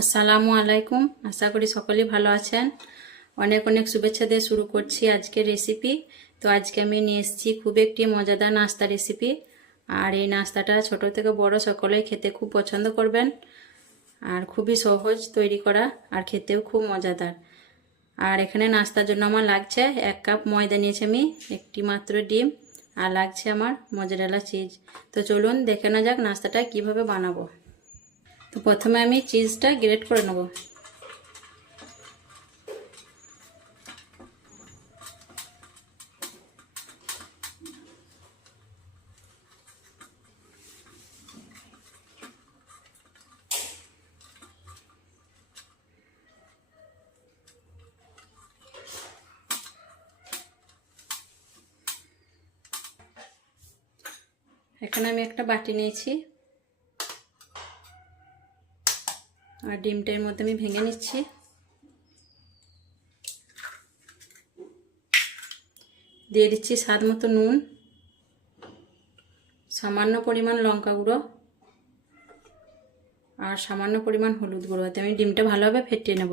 আসসালামু আলাইকুম। আশা করি সকলেই ভালো আছেন। অনেক অনেক শুভেচ্ছা দিয়ে শুরু করছি আজকের রেসিপি। তো আজকে আমি নিয়ে এসেছি খুব একটি মজাদার নাস্তা রেসিপি। আর এই নাস্তাটা ছোট থেকে বড় সকলেই খেতে খুব পছন্দ করবেন। আর খুবই সহজ তৈরি করা, আর খেতেও খুব মজাদার। আর এখানে নাস্তার জন্য আমার লাগছে 1 কাপ ময়দা নিয়েছি আমি, একটি মাত্র ডিম, আর লাগছে আমার মজরেলা চিজ। তো চলুন দেখে নেওয়া যাক নাস্তাটা কিভাবে বানাবো। তো প্রথমে আমি চিজটা গ্রেট করে নেব। এখানে আমি একটা বাটি নিয়েছি, আর ডিমটার মধ্যে আমি ভেঙে নিচ্ছি। দিয়ে দিচ্ছি স্বাদ মতো নুন, সামান্য পরিমাণ লঙ্কা গুঁড়ো, আর সামান্য পরিমাণ হলুদ গুঁড়ো। এতে আমি ডিমটা ভালোভাবে ফেটিয়ে নেব।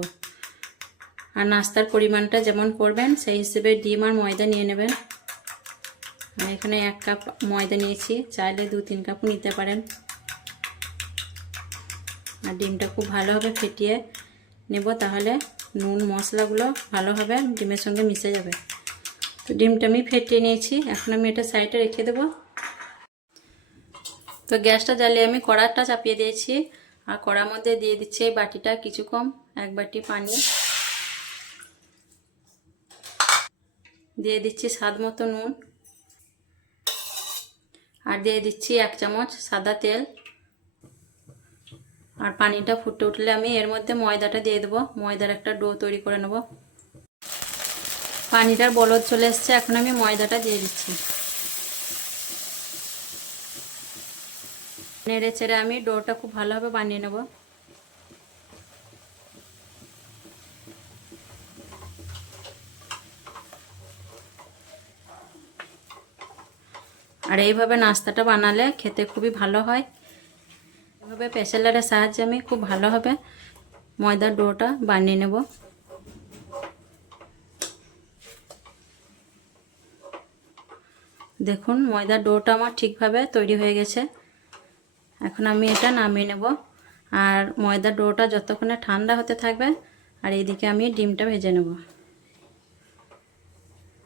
আর নাস্তার পরিমাণটা যেমন করবেন সেই হিসেবে ডিম আর ময়দা নিয়ে নেবেন। আমি এখানে 1 কাপ ময়দা নিয়েছি, চাইলে 2-3 কাপও নিতে পারেন। আর ডিমটা খুব ভালোভাবে ফেটিয়ে নেব, তাহলে নুন মশলাগুলো ভালোভাবে ডিমের সঙ্গে মিশে যাবে। তো ডিমটা আমি ফেটিয়ে নিয়েছি, এখন আমি এটা সাইডে রেখে দেব। তো গ্যাসটা জ্বালিয়ে আমি কড়াটা চাপিয়ে দিয়েছি, আর কড়ার মধ্যে দিয়ে দিচ্ছি এই বাটিটা কিছু কম 1 বাটি পানি, দিয়ে দিচ্ছি স্বাদ মতো নুন, আর দিয়ে দিচ্ছি 1 চামচ সাদা তেল। আর পানিটা ফুটে উঠলে আমি এর মধ্যে ময়দাটা দিয়ে দেবো। ময়দার একটা ডো তৈরি করে নেব। পানিটার বলক চলে এসছে, এখন আমি ময়দাটা দিয়ে দিচ্ছি। নেড়ে চেড়ে আমি ডোটা খুব ভালোভাবে বানিয়ে নেব। আর এইভাবে নাস্তাটা বানালে খেতে খুবই ভালো হয়। এভাবে প্রেসারের সাহায্যে আমি খুব ভালোভাবে ময়দার ডোটা বানিয়ে নেব। দেখুন ময়দার ডোটা আমার ঠিকভাবে তৈরি হয়ে গেছে। এখন আমি এটা নামিয়ে নেব। আর ময়দার ডোটা যতক্ষণে ঠান্ডা হতে থাকবে, আর এইদিকে আমি ডিমটা ভেজে নেব।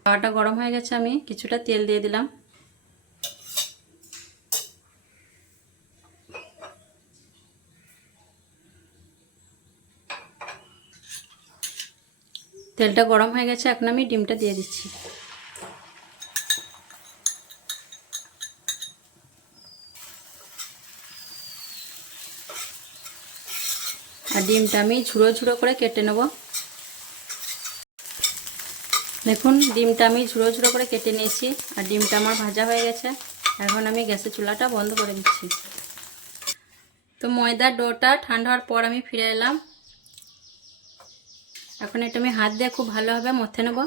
তাওয়াটা গরম হয়ে গেছে, আমি কিছুটা তেল দিয়ে দিলাম। তেলটা গরম হয়ে গেছে, এখন আমি ডিমটা দিয়ে দিচ্ছি। আর ডিমটা আমি ঝুড়ো ঝুড়ো করে কেটে নেব। দেখুন ডিমটা আমি ঝুড়ো ঝুড়ো করে কেটে নিয়েছি, আর ডিমটা আমার ভাজা হয়ে গেছে। এখন আমি গ্যাসের চুলাটা বন্ধ করে দিচ্ছি। তো ময়দার ডোটা ঠান্ডা হওয়ার পর আমি ফিরে এলাম। এখন এটা আমি হাত দিয়ে খুব ভালোভাবে মথে নেব।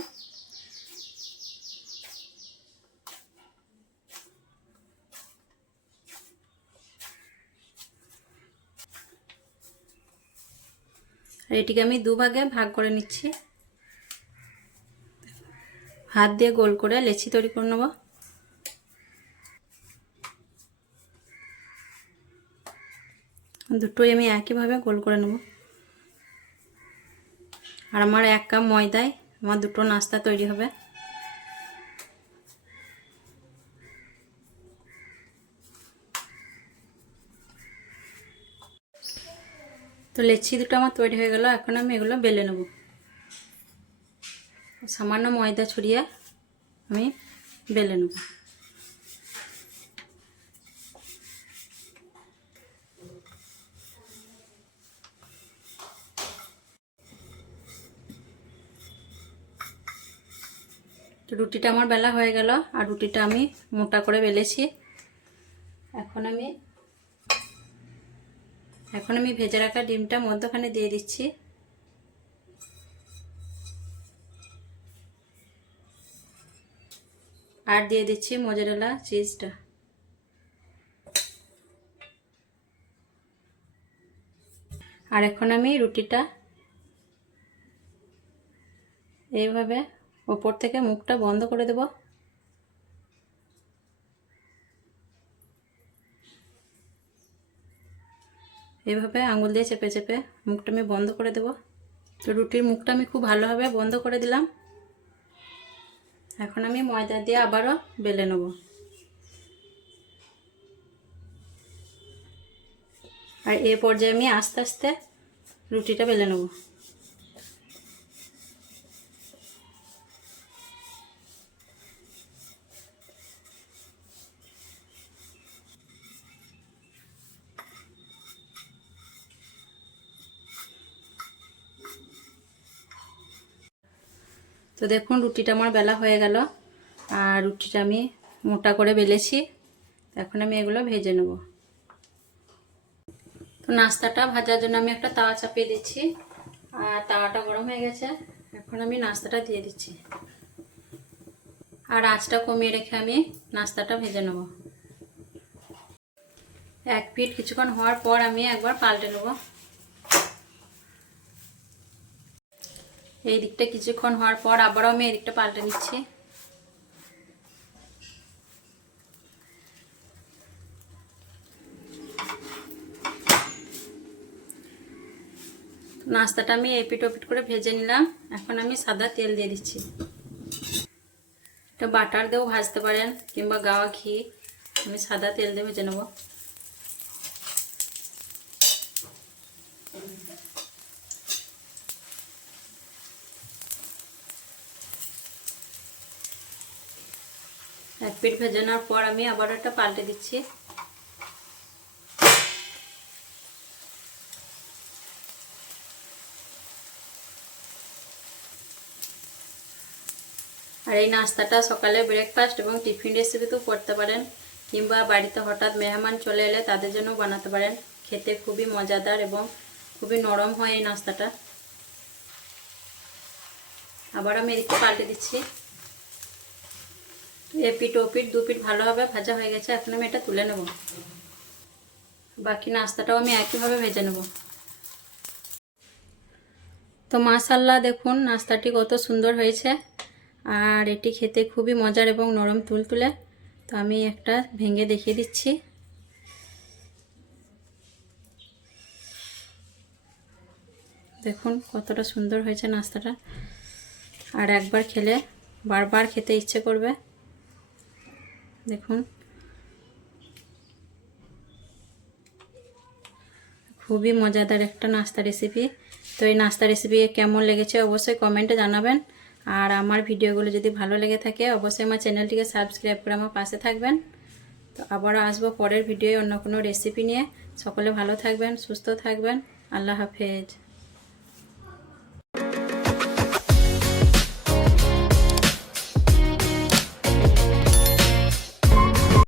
আর এটিকে আমি 2 ভাগে ভাগ করে নিচ্ছি। হাত দিয়ে গোল করে লেচি তৈরি করে নেব। দুটোই আমি একইভাবে গোল করে নেব। আর আমার 1 কাপ ময়দায় আমার দুটো নাস্তা তৈরি হবে। তো লেচি দুটো আমার তৈরি হয়ে গেল, এখন আমি এগুলো বেলে নেব। সামান্য ময়দা ছড়িয়ে আমি বেলে নেব। তো রুটিটা আমার বেলা হয়ে গেল, আর রুটিটা আমি মোটা করে বেলেছি। এখন আমি ভেজে রাখা ডিমটা মধ্যখানে দিয়ে দিচ্ছি। আর দিয়ে দিচ্ছি মোজারেলা চিজটা। আর এখন আমি রুটিটা এইভাবে ওপর থেকে মুখটা বন্ধ করে দেব। এইভাবে আঙুল দিয়ে চেপে চেপে মুখটা আমি বন্ধ করে দেব। তো রুটির মুখটা আমি খুব ভালোভাবে বন্ধ করে দিলাম। এখন আমি ময়দা দিয়ে আবারও বেলে নেব। আর এই পর্যায়ে আমি আস্তে আস্তে রুটিটা বেলে নেব। তো দেখুন রুটিটা আমার বেলা হয়ে গেল। আর রুটিটা আমি মোটা করে বেলেছি। এখন আমি এগুলো ভেজে নেব। তো নাস্তাটা ভাজার জন্য আমি একটা তাওয়া চাপিয়ে দিচ্ছি। আর তাওয়াটা গরম হয়ে গেছে। এখন আমি নাস্তাটা দিয়ে দিচ্ছি। আর আঁচটা কমিয়ে রেখে আমি নাস্তাটা ভেজে নেব। এক পিঠ কিছুক্ষণ হওয়ার পর আমি একবার পাল্টে নেব। এই দিকটা কিছুক্ষণ হওয়ার পর আবারও আমি এই দিকটা পাল্টে নিচ্ছি। নাস্তাটা আমি এপিট ওপিট করে ভেজে নিলাম। এখন আমি সাদা তেল দিয়ে দিচ্ছি। এটা বাটার দিয়েও ভাজতে পারেন কিংবা গাওয়া ঘি। আমি সাদা তেল দিয়ে ভেজে নেব। এক পিঠ ভেজে নেওয়ার পর আমি আবার একটা পাল্টে দিচ্ছি। আর এই নাস্তাটা সকালে ব্রেকফাস্ট এবং টিফিন রেসিপিতেও করতে পারেন কিংবা বাড়িতে হঠাৎ মেহমান চলে এলে তাদের জন্য বানাতে পারেন। খেতে খুবই মজাদার এবং খুবই নরম হয় এই নাস্তাটা। আবার আমি এদিকে পাল্টে দিচ্ছি। এপিট ওপিট দু পিঠ ভালোভাবে ভাজা হয়ে গেছে। এখন আমি এটা তুলে নেব। বাকি নাস্তাটাও আমি একইভাবে ভেজে নেব। তো মাশাআল্লাহ দেখুন নাস্তাটি কত সুন্দর হয়েছে। আর এটি খেতে খুবই মজার এবং নরম তুলতুলে। তো আমি একটা ভেঙে দেখিয়ে দিচ্ছি। দেখুন কতটা সুন্দর হয়েছে নাস্তাটা। আর একবার খেলে বারবার খেতে ইচ্ছে করবে। দেখুন খুবই মজাদার একটা নাস্তা রেসিপি। তো এই নাস্তা রেসিপি কেমন লেগেছে অবশ্যই কমেন্টে জানাবেন। আর আমার ভিডিওগুলো যদি ভালো লেগে থাকে অবশ্যই আমার চ্যানেলটিকে সাবস্ক্রাইব করে আমার পাশে থাকবেন। তো আবারও আসবো পরের ভিডিওয়ে অন্য কোনো রেসিপি নিয়ে। সকলে ভালো থাকবেন, সুস্থ থাকবেন। আল্লাহ হাফেজ।